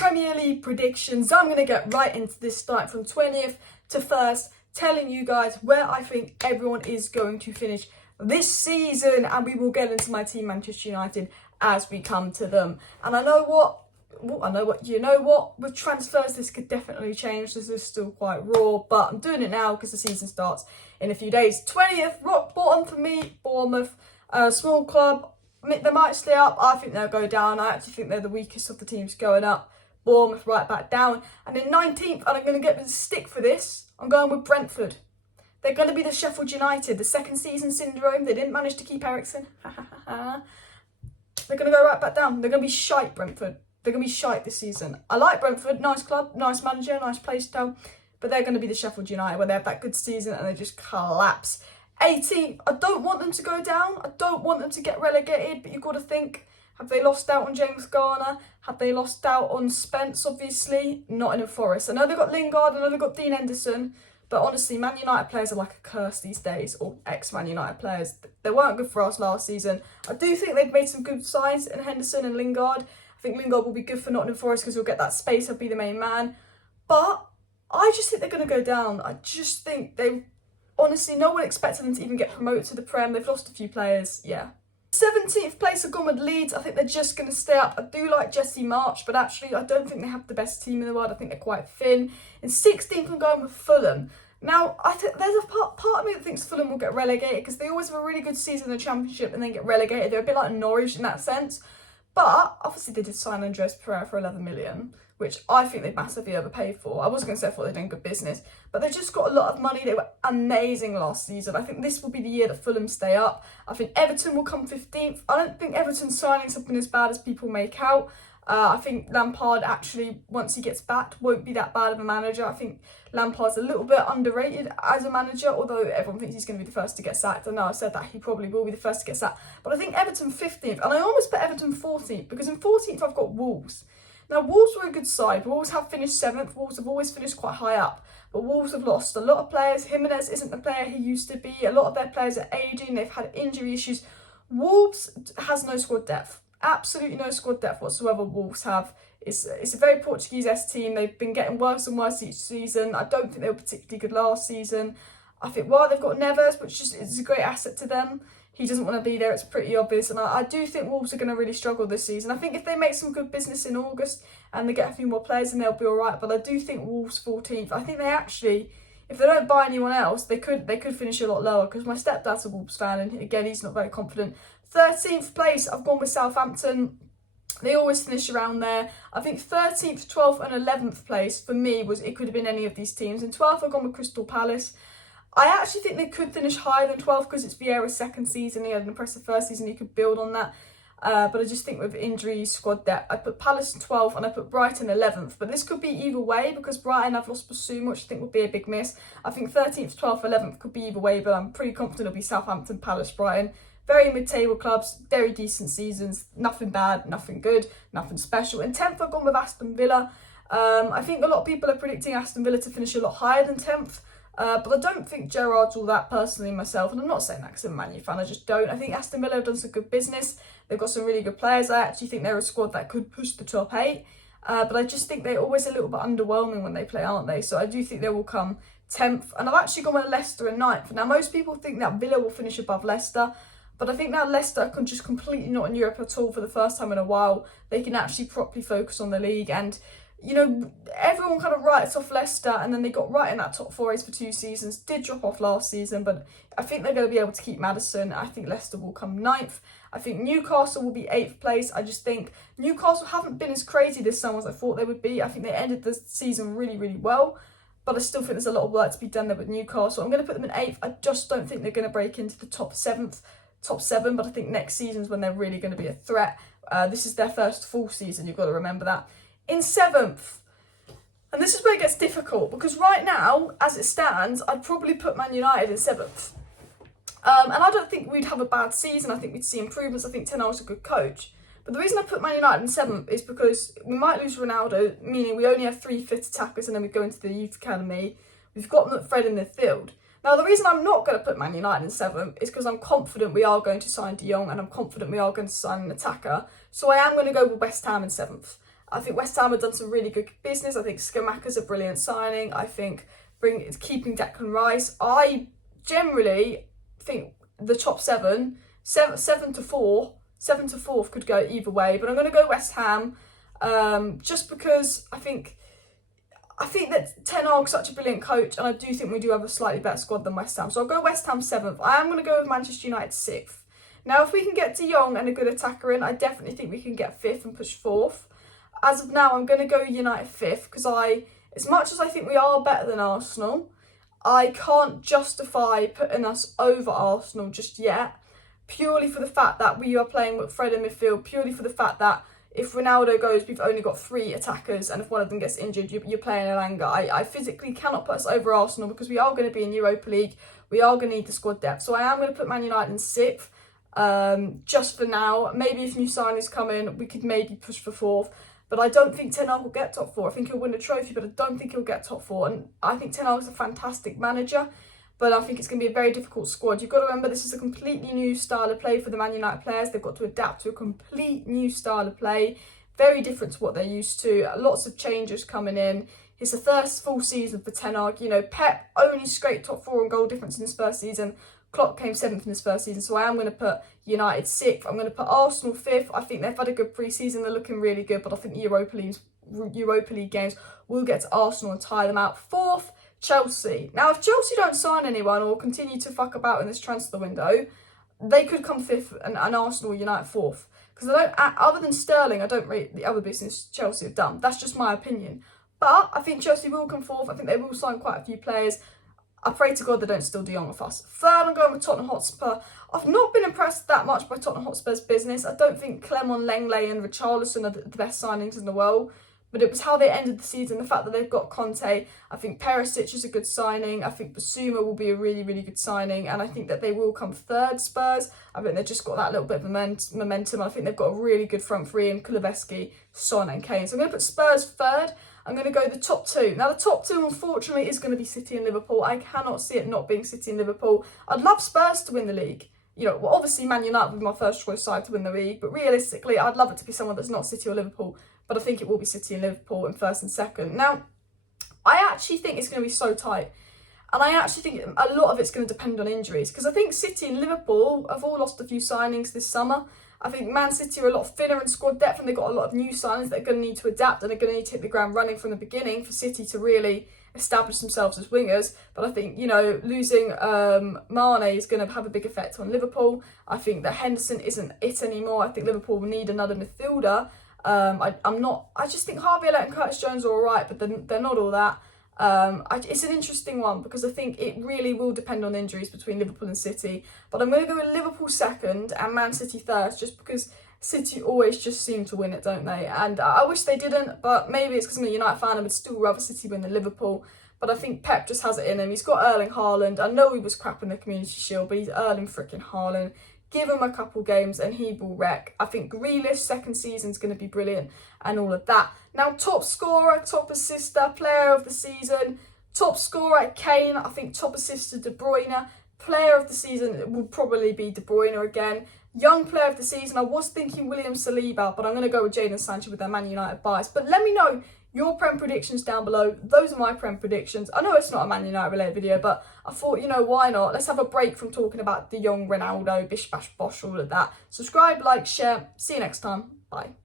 Premier League predictions. I'm going to get right into this, starting from 20th to 1st, telling you guys where I think everyone is going to finish this season, and we will get into my team Manchester United as we come to them. And I know what, with transfers this could definitely change. This is still quite raw, but I'm doing it now because the season starts in a few days. 20th, rock bottom for me, Bournemouth, small club. They might stay up. I think they'll go down. I actually think they're the weakest of the teams going up. Bournemouth right back down. And in 19th, and I'm going to get the stick for this, I'm going with Brentford. They're going to be the Sheffield United, the second season syndrome. They didn't manage to keep Eriksen. They're going to go right back down. They're going to be shite, Brentford. They're going to be shite this season. I like Brentford. Nice club, nice manager, nice play style. But they're going to be the Sheffield United where they have that good season and they just collapse. 18th, I don't want them to go down. I don't want them to get relegated. But you've got to think, have they lost out on James Garner? Have they lost out on Spence, obviously? Nottingham Forest. I know they've got Lingard. I know they've got Dean Henderson. But honestly, Man United players are like a curse these days, or ex-Man United players. They weren't good for us last season. I do think they've made some good signs in Henderson and Lingard. I think Lingard will be good for Nottingham Forest because he'll get that space. He'll be the main man. But I just think they're going to go down. I just think they... Honestly, no one expected them to even get promoted to the Prem. They've lost a few players, yeah. 17th place, I've gone with Leeds. I think they're just going to stay up. I do like Jesse Marsch, but actually I don't think they have the best team in the world. I think they're quite thin. In 16th, I'm going with Fulham. Now, I think there's a part of me that thinks Fulham will get relegated because they always have a really good season in the Championship and then get relegated. They're a bit like Norwich in that sense. But obviously they did sign Andreas Pereira for 11 million, which I think they massively overpaid for. I was going to say I thought they'd done good business, but they've just got a lot of money. They were amazing last season. I think this will be the year that Fulham stay up. I think Everton will come 15th. I don't think Everton's signing something as bad as people make out. I think Lampard actually, once he gets back, won't be that bad of a manager. I think Lampard's a little bit underrated as a manager, although everyone thinks he's going to be the first to get sacked. I know I said that, he probably will be the first to get sacked. But I think Everton 15th, and I almost put Everton 14th, because in 14th I've got Wolves. Now, Wolves were a good side. Wolves have finished 7th. Wolves have always finished quite high up. But Wolves have lost a lot of players. Jimenez isn't the player he used to be. A lot of their players are aging. They've had injury issues. Wolves has no squad depth. Absolutely no squad depth whatsoever Wolves have. It's a very Portuguese-esque team. They've been getting worse and worse each season. I don't think they were particularly good last season. I think while they've got Neves, which is a great asset to them, he doesn't want to be there. It's pretty obvious. And I do think Wolves are going to really struggle this season. I think if they make some good business in August and they get a few more players, then they'll be all right. But I do think Wolves 14th. I think they actually, if they don't buy anyone else, they could finish a lot lower, because my stepdad's a Wolves fan and again, he's not very confident. 13th place, I've gone with Southampton. They always finish around there. I think 13th, 12th and 11th place for me it could have been any of these teams. In 12th, I've gone with Crystal Palace. I actually think they could finish higher than 12th because it's Vieira's second season. He had an impressive first season. He could build on that. But I just think with injuries, squad depth, I put Palace in 12th and I put Brighton 11th. But this could be either way because Brighton have lost Basuma, which I think would be a big miss. I think 13th, 12th, 11th could be either way, but I'm pretty confident it'll be Southampton, Palace, Brighton. Very mid-table clubs, very decent seasons, nothing bad, nothing good, nothing special. In 10th, I've gone with Aston Villa. I think a lot of people are predicting Aston Villa to finish a lot higher than 10th. But I don't think Gerrard's all that personally myself. And I'm not saying that because I'm a Man U fan, I just don't. I think Aston Villa have done some good business. They've got some really good players. I actually think they're a squad that could push the top 8. But I just think they're always a little bit underwhelming when they play, aren't they? So I do think they will come 10th. And I've actually gone with Leicester in 9th. Now, most people think that Villa will finish above Leicester. But I think now Leicester can just completely not in Europe at all for the first time in a while. They can actually properly focus on the league. And, you know, everyone kind of writes off Leicester and then they got right in that top 4 for 2 seasons. Did drop off last season, but I think they're going to be able to keep Maddison. I think Leicester will come 9th. I think Newcastle will be 8th place. I just think Newcastle haven't been as crazy this summer as I thought they would be. I think they ended the season really, really well. But I still think there's a lot of work to be done there with Newcastle. I'm going to put them in 8th. I just don't think they're going to break into the top 7, but I think next season's when they're really going to be a threat. This is their first full season, you've got to remember that. In 7th, and this is where it gets difficult, because right now, as it stands, I'd probably put Man United in 7th. And I don't think we'd have a bad season. I think we'd see improvements. I think Ten Hag's a good coach. But the reason I put Man United in 7th is because we might lose Ronaldo, meaning we only have 3 fit attackers and then we go into the youth academy. We've got Fred in the field. Now, the reason I'm not going to put Man United in 7th is because I'm confident we are going to sign De Jong and I'm confident we are going to sign an attacker. So I am going to go with West Ham in 7th. I think West Ham have done some really good business. I think Scamacca's a brilliant signing. I think keeping Declan Rice. I generally think the top seven to fourth could go either way, but I'm going to go West Ham, just because I think that Ten Hag's such a brilliant coach, and I do think we do have a slightly better squad than West Ham. So I'll go West Ham 7th. I am going to go with Manchester United 6th. Now, if we can get De Jong and a good attacker in, I definitely think we can get 5th and push 4th. As of now, I'm going to go United 5th, because as much as I think we are better than Arsenal, I can't justify putting us over Arsenal just yet, purely for the fact that we are playing with Fred in midfield, purely for the fact that if Ronaldo goes, we've only got 3 attackers, and if one of them gets injured, you're playing Elanga. I physically cannot put us over Arsenal, because we are going to be in Europa League. We are going to need the squad depth. So I am going to put Man United in 6th, just for now. Maybe if new signings come in, we could maybe push for 4th. But I don't think Ten Hag will get top 4. I think he'll win a trophy, but I don't think he'll get top 4. And I think Ten Hag is a fantastic manager, but I think it's going to be a very difficult squad. You've got to remember, this is a completely new style of play for the Man United players. They've got to adapt to a complete new style of play, very different to what they're used to. Lots of changes coming in. It's the first full season for Ten Hag. You know, Pep only scraped top 4 on goal difference in his first season. Klopp came 7th in his first season, so I am going to put United 6th. I'm going to put Arsenal 5th. I think they've had a good pre-season. They're looking really good, but I think the Europa League games will get to Arsenal and tie them out. 4th, Chelsea. Now, if Chelsea don't sign anyone or continue to fuck about in this transfer window, they could come 5th and Arsenal United 4th. Because other than Sterling, I don't rate the other business Chelsea have done. That's just my opinion. But I think Chelsea will come 4th. I think they will sign quite a few players. I pray to God they don't steal De Jong off us. 3rd, I'm going with Tottenham Hotspur. I've not been impressed that much by Tottenham Hotspur's business. I don't think Clement, Lenglet and Richarlison are the best signings in the world. But it was how they ended the season, the fact that they've got Conte. I think Perisic is a good signing. I think Basuma will be a really, really good signing. And I think that they will come 3rd, Spurs. I think they've just got that little bit of momentum. I think they've got a really good front three in Kulusevski, Son and Kane. So I'm going to put Spurs 3rd. I'm going to go the top 2. Now, the top 2, unfortunately, is going to be City and Liverpool. I cannot see it not being City and Liverpool. I'd love Spurs to win the league. You know, well, obviously, Man United would be my first choice side to win the league. But realistically, I'd love it to be someone that's not City or Liverpool. But I think it will be City and Liverpool in 1st and 2nd. Now, I actually think it's going to be so tight. And I actually think a lot of it's going to depend on injuries. Because I think City and Liverpool have all lost a few signings this summer. I think Man City are a lot thinner in squad depth, and they've got a lot of new signings that are going to need to adapt and are going to need to hit the ground running from the beginning for City to really establish themselves as wingers. But I think, you know, losing Mane is going to have a big effect on Liverpool. I think that Henderson isn't it anymore. I think Liverpool will need another midfielder. I just think Harvey Elliott and Curtis Jones are all right, but they're not all that. It's an interesting one, because I think it really will depend on injuries between Liverpool and City. But I'm going to go with Liverpool 2nd and Man City 3rd, just because City always just seem to win it, don't they? And I wish they didn't, but maybe it's because I'm a United fan and would still rather City win than Liverpool. But I think Pep just has it in him. He's got Erling Haaland. I know he was crap in the Community Shield, but he's Erling freaking Haaland. Give him a couple games and he will wreck. I think Grealish, 2nd season, is going to be brilliant and all of that. Now, top scorer, top assister, player of the season. Top scorer, Kane. I think top assister, De Bruyne. Player of the season will probably be De Bruyne again. Young player of the season, I was thinking William Saliba, but I'm going to go with Jadon Sancho with their Man United bias. But let me know your Prem predictions down below. Those are my Prem predictions. I know it's not a Man United related video, but I thought, you know, why not? Let's have a break from talking about De Jong, Ronaldo, bish bash bosh, all of that. Subscribe, like, share. See you next time. Bye.